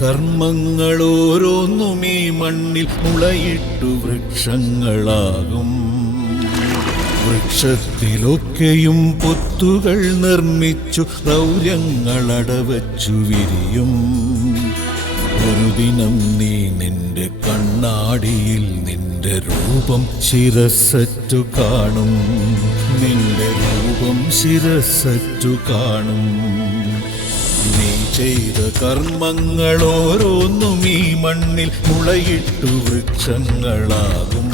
കർമ്മങ്ങൾ ഓരോന്നും ഈ മണ്ണിൽ മുളയിട്ടു വൃക്ഷങ്ങളാകും. വൃക്ഷത്തിലൊക്കെയും പൊത്തുകൾ നിർമ്മിച്ചു ക്രൗര്യങ്ങളടവച്ചു വിരിയും. ഒരു ദിനം നീ നിന്റെ കണ്ണാടിയിൽ നിന്റെ രൂപം ശിരസ്സറ്റു കാണും. നിന്റെ രൂപം ശിരസ്സറ്റു കാണും. നീ ചെയ്ത കർമ്മങ്ങൾ ഓരോന്നും ഈ മണ്ണിൽ മുളയിട്ടു വൃക്ഷങ്ങളാകും.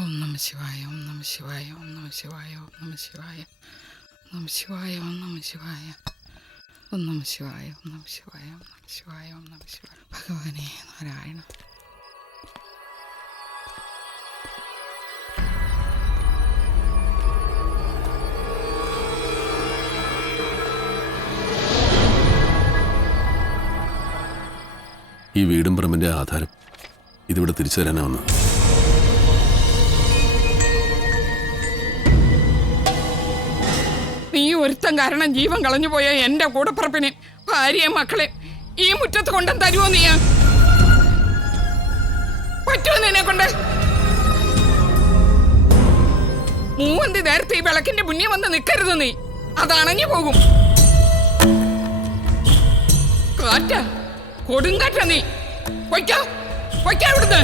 ഓം നമഃ ശിവായ, ഓം നമഃ ശിവായ, ഓം നമഃ ശിവായ, ഓം നമഃ ശിവായ, നമഃ ശിവായ, ഓം നമഃ ശിവായ, ഓം നമഃ ശിവായ, ഓം നമഃ ശിവായ, ഓം നമഃ ശിവായ, ഓം നമഃ ശിവായ. ഭഗവാനേ നാരായണ. ഈ വീടും പറമ്പിന്റെ ആധാരം ഇതിവിടെ തിരിച്ചു തരാനാ വന്നത്. നീ ഒരുത്തം കാരണം ജീവൻ കളഞ്ഞു പോയ എന്റെ കൂടപ്പുറപ്പിനെ ഭാര്യയെ മക്കളെ ഈ മുറ്റത്ത് കൊണ്ടും തരുമോ? നീ പറ്റുമോ നിന്നെ കൊണ്ട്? മൂവന്തി നേരത്തെ ഈ വിളക്കിന്റെ മുന്നിൽ വന്ന് നിൽക്കരുത്. നീ അതണഞ്ഞു പോകും. കാറ്റ കൊടുങ്കാറ്റ. നീ പൊയ്ക്കോ, പൊയ്ക്കോ ഇവിടുന്ന്.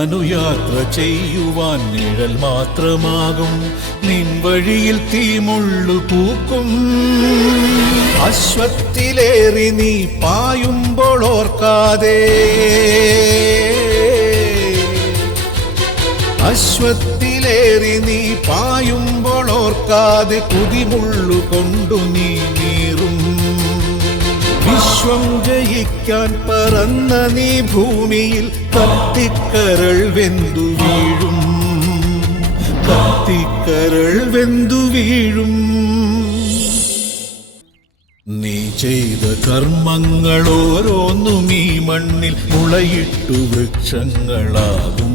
അനുയാത്ര ചെയ്യുവാൻ നിഴൽ മാത്രമാകും. നിൻ വഴിയിൽ തീമുള്ളു പൂക്കും. അശ്വത്തിലേറി നീ പായുമ്പോൾ ഓർക്കാതെ, അശ്വത്തിലേറി നീ പായുമ്പോൾ ഓർക്കാതെ കുതിമുള്ളു കൊണ്ടു നീ നീറും. വിശ്വം ജയിക്കാൻ പറന്ന നീ ഭൂമിയിൽ കത്തിക്കരൾ വെന്തു വീഴും. കത്തിക്കരൾ വെന്തു വീഴും. നീ ചെയ്ത കർമ്മങ്ങൾ ഓരോന്നും ഈ മണ്ണിൽ മുളയിട്ടു വൃക്ഷങ്ങളാകും.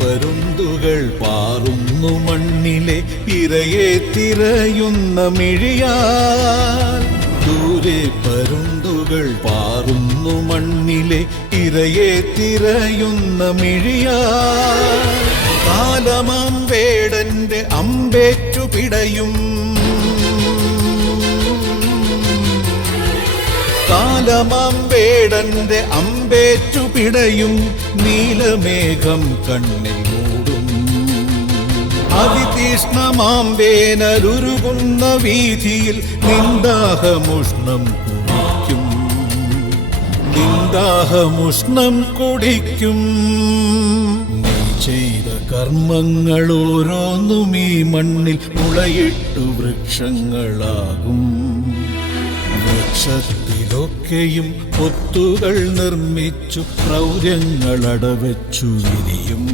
പരുന്തുകൾ പാറുന്നു മണ്ണിലെ ഇരയെ തിരയുന്ന മിഴിയാൽ. ദൂരെ പരുന്തുകൾ പാറുന്നു മണ്ണിലെ ഇരയെ തിരയുന്ന മിഴിയാൽ. കാലമാം വേടന്റെ അമ്പേറ്റു പിടയും. കാലമാം വേടന്റെ അമ്പേറ്റു പിടയും. നീലമേഘം കണ്ണിൽ മൂടും. അതിതീഷ്ണമാം വേനലുരുകുന്ന വീതിയിൽ നിന്ദാഹമുഷ്ണം കുടിക്കും. നിന്ദാഹമുഷ്ണം കുടിക്കും. നീ ചെയ്ത കർമ്മങ്ങൾ ഓരോന്നും ഈ മണ്ണിൽ മുളയിട്ടു വൃക്ഷങ്ങളാകും. വൃക്ഷത്തിലൊക്കെയും പൊത്തുകൾ നിർമ്മിച്ചു ക്രൗര്യങ്ങളടവച്ചു വിരിയും.